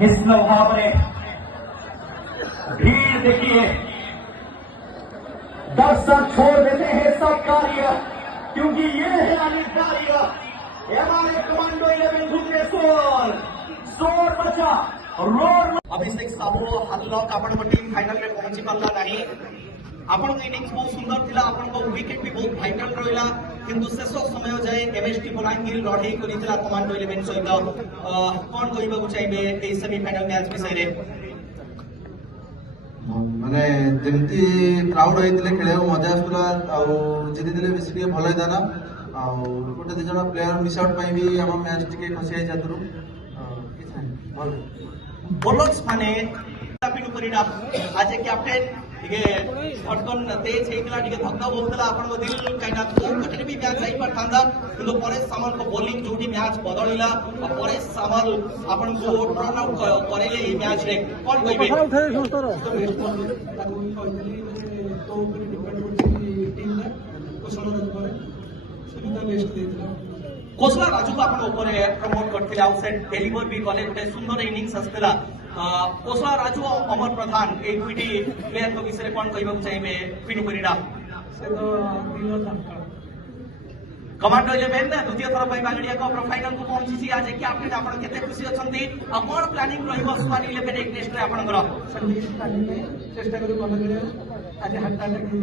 निश्चित भाव में भीड़ देखिए, दर्शक छोड़ देते हैं सब कार्य, क्योंकि ये है अनिल कार्य। हमारे कमांडो 11 भुवनेश्वर स्टोर बचा रोड। अभिषेक साहू हाथ लक आपण टीम फाइनल में पहुंची पाला नहीं। आपण इनिंग्स बहुत सुंदर थिला, आपण विकेट भी बहुत वाइटल रहिला, किंतु शेष समय जाए एमएसटी बलांगीर लड़े करितला कमांडो 11 सहित कोन कहबा चाहिए ए सेमीफाइनल मैच विषय रे? माने जेमती क्राउड होइतले खेले मजा आसुला आ जिति दिले बेसी के भलो होइताना आ गोटे दि जण प्लेयर मिस आउट पई भी हम मैच टिके खसी आइ जातरु भल बोलर्स माने पिनु परिडा आज कैप्टन टिके फटकन तेज हेकला टिके धक्का बोलतला आपण दिल काइना कोकटे भी मैच जाई परथांदा, किंतु परेश सामल को बॉलिंग जोटी मैच बदलिला और परेश सामल आपण को रन आउट करेले ई मैच रे कोन कहिबे? कोसला राजू को आपण ऊपर प्रमोट करथिले, आउटसाइड डेलीवर भी कले, गोटे सुंदर इनिंग्स आसथिला। कोसला राजू अमर प्रधान ए दुईटी प्लेयर को विषय कोन कहबा चाहिए पिनु परिडा? कमांडो 11 द्वितीय थर पर बागड़िया कप फाइनल को पहुंची आज कैप्टन आपण केते खुशी अछंती आ कोन प्लानिंग रहिबो स्वान 11 एक नेक्स्ट रे आपनकर चेष्टा करू कोन करे आज हट्टा लगी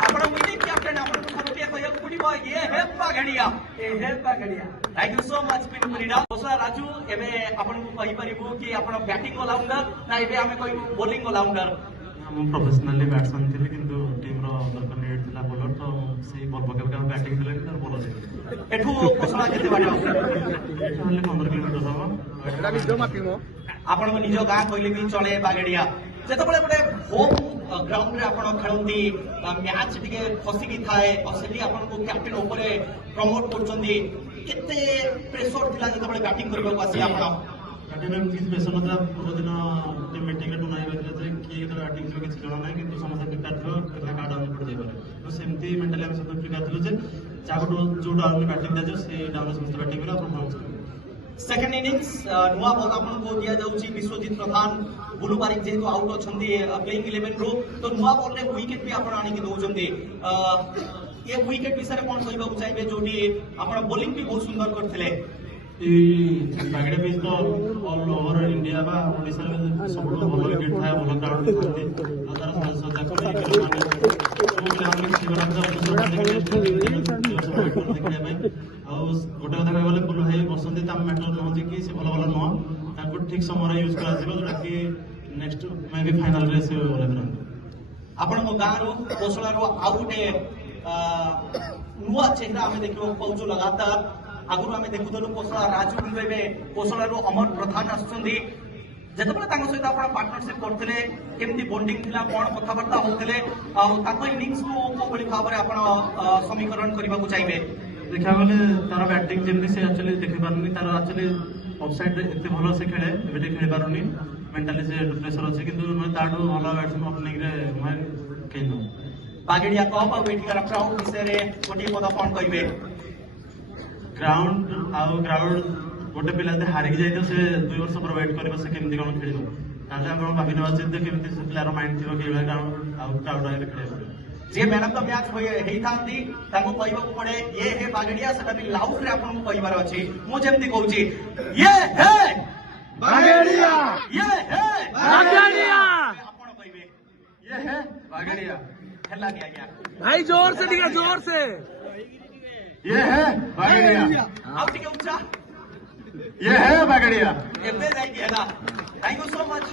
आपण विनिंग कैप्टन आपण को रुपया कहय पुडीबो ये है Bagadia thank you so much Pinu Parida. Kosala Raju एबे आपण को कहि परिबो कि आपण बैटिंग ऑलराउंडर ना एबे हमें कोई बॉलिंग ऑलराउंडर? हम प्रोफेशनली बैट्समैन थे, किंतु टीम रो दरकार नीड थिला बॉलर, तो से बॉल पके हम बैटिंग थिले तर बॉलर थे। एठू कोसला केते बाटो? एठू हले 15 किलोमीटर हबो। एटा भी जमा टीम आपण को निज गाँ कहले भी चले बागड़िया जेतबले गोटे होम ग्राउंड रे आपण खेलती मैच टिके फसी भी थाए और सेठी आपण को कैप्टन ऊपर प्रमोट करचंदी, केते प्रेशर थिला जेतबले बैटिंग करबा को आसी आपण? बैटिंग में किस प्रेशर नथला, पूरा दिन टीम मीटिंग रे टुनाई बजले जे कि एकर बैटिंग में किछ जणा नै, किंतु समस्त प्रिपेयर थियो केला कार्ड ऑन पड़ जाय पारे, तो सेमती मेंटली हम सब प्रिपेयर थिलो जे जागो जो डाउन बैटिंग दा जो से डाउन समस्त बैटिंग रे परफॉर्मेंस। सेकंड इनिंग्स नुआ बॉल आपण को दिया जाउची विश्वजीत प्रधान बुलू बारिक जेतु आउट अछंदी प्लेइंग 11 रो, तो नुआ बॉल रे विकेट भी आपण आनी के दोचंदी। ये विकेट विषय कोन कहबा चाहिए जोडी आपण बॉलिंग भी बहुत सुंदर करथिले? बागड़े बीच तो ऑल ओवर इंडिया बा ओडिसा में सब भल विकेट था, भल क्राउड थाते तार सजा कर हम गोटे कथा कह गले बुलू भाई बसंती ताम मैटर नुह कि से भल भल नुह ठीक समय यूज कर जोटा कि नेक्स्ट मे भी फाइनल रे से बोले आपण को गाँव रो कोसला रो आ गोटे नुआ चेहरा आम देखा पाऊँ लगातार। आगुरी आम देखुलु कोसला राजू भी कोसला रो अमर प्रधान आसुंदी, जेतबले तांको सहित आपण पार्टनरशिप करथिले केमती बॉन्डिंग थिला, कोन कथाबार्ता होथिले आ ताको इनिंग्स को कोबली भाबरे आपण समीकरण करबा को चाहिए? देखा गले तार बैटिंग जेमती से एक्चुअली देखि पारुनी, तार एक्चुअली ऑफसाइड एते भलो से खेले एबे खेली पारुनी, मेंटली से प्रेशर अछि, किंतु मैं ताडू भलो बैट्समैन ओपनिंग रे मैं केनो बागड़िया कप आ वेटिंग क्राउड विषय रे कोटी पद कोन कहबे? ग्राउंड आउ क्राउड गोटे पिला जे हारि जाय तो से 2 वर्ष पर वेट करबो से केमती कोन खेलिबो, ताले हम भाबी नवा जे केमती से प्लेयर माइंड थिबो कि ग्राउंड आउ क्राउड आइ खेलिबो। जे मैन ऑफ द मैच हेइथांती ताको कहबा को पड़े ये है बागड़िया, सेटा भी लाउड रे आपन को कहबार अछि। मु जेमती कहूची ये है बागड़िया, ये है बागड़िया, आपन कहबे ये है बागड़िया। खेला गया गया भाई जोर से दिखा, जोर से ये है बागड़िया, आउ टिके ऊंचा ये है बागड़िया। एबे जाई गेला। Thank you so much.